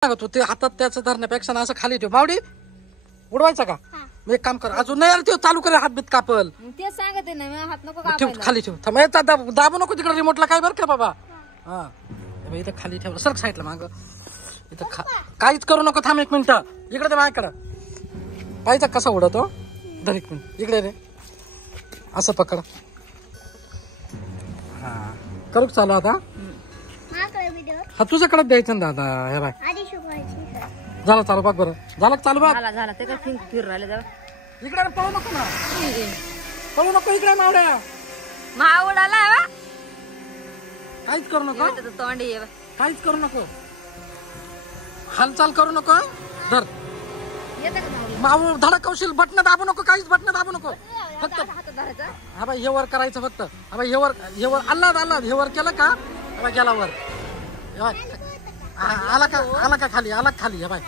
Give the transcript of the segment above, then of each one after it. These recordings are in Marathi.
तू ते हातात त्याचं धरण्यापेक्षा असं खाली ठेव. मावडी उडवायचा का? मी एक काम कर, अजून नाही यार, ते चालू कर, हात बीत कापल. ते सांगते ना मी, हात नको ठेव खाली ठेव. थांब, याचा दाबू नको तिकडे रिमोटला, काय बरं का बाबा. हा इथं खाली ठेवलं, सर साईडला माग. इथं काहीच करू नको. थांब एक मिनिट, इकडे ते माझ्याकडं पाहिजे कसा उडतो. धर एक मिनिट, इकडे रे, असं पकड. हा करू चालू आता. हा तुझ्याकडे द्यायचं ना दादा. हे बाय झालं चालू, बघ बरं झालं चालू. बघ झाला ते काय फिर राहिले जाऊ. इकडे पळू नको ना, पळू नको इकडे. मावड्या मा उडाला काहीच करू नको, तोंड काहीच करू नको, हालचाल करू नको. धर माऊ, धडकवशील. बटन दाबू नको, काहीच बटन दाबू नको. फक्त हा बाई हे वर करायचं फक्त. हा बाई हे वर अल्लाद हे वर केलं का गेला वर. आला का खाली, आला खाली. हा बाई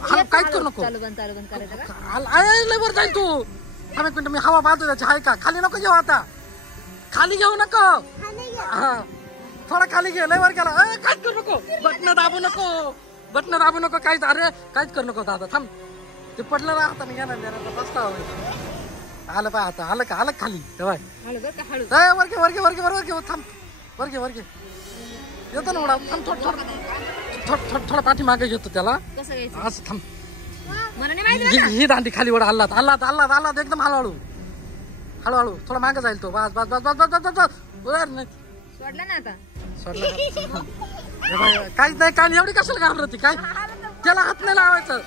काहीच करू नको. वर जाईल तू. थांब एक मिनिट, मी हवा बाजू द्यायची आहे का. खाली नको घेऊ आता, खाली घेऊ नको. हा थोडा खाली घे, लय वर गेला. काहीच करू नको, बटन दाबू नको, बटन दाबू नको, काहीच. अरे काहीच करू नको दादा. थांब, ते पडलं ना आता, मी घेणार आलं पाय आता. आलं का, आलं खाली. वर घे, वर घे, वर घे, वर घे. थांब, वर घे, वर घे. येतो ना उडा. थांब, थोडा पाठी मागे घेतो त्याला असं. थांब, ही दांडी खाली उडा. अल्लाद एकदम हळूहळू हळूहळू. थोडा मागे जाईल तो. बस बस बस बस बस बस बस. सोडला ना आता, सोडला. काहीच नाही, काय एवढी कशाला घाबरती काय. त्याला हात नाही लावायचं,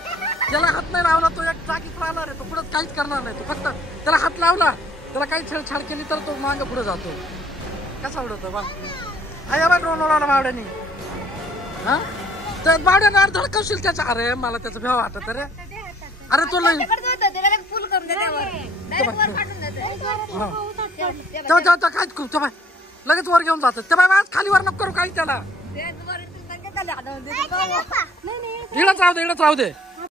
त्याला हात नाही लावला तो एक जागीच राहणार आहे. तो पुढे काहीच करणार नाही. तो फक्त त्याला हात लावला, त्याला काही छेडछाड केली तर तो मागे पुढे जातो. कसा उडवतो बा. बा ड्रोन उडवला मावड्यानी. हा तर मावड्याने धडकवशील त्याच्या. अरे मला त्याचं भेव वाटत रे. अरे तो लई काहीच खूप बाय लगेच वर घेऊन जात. त्या बाय खाली वर नको करू काही. त्याला इकडंच राहू दे, इकडंच राहू दे.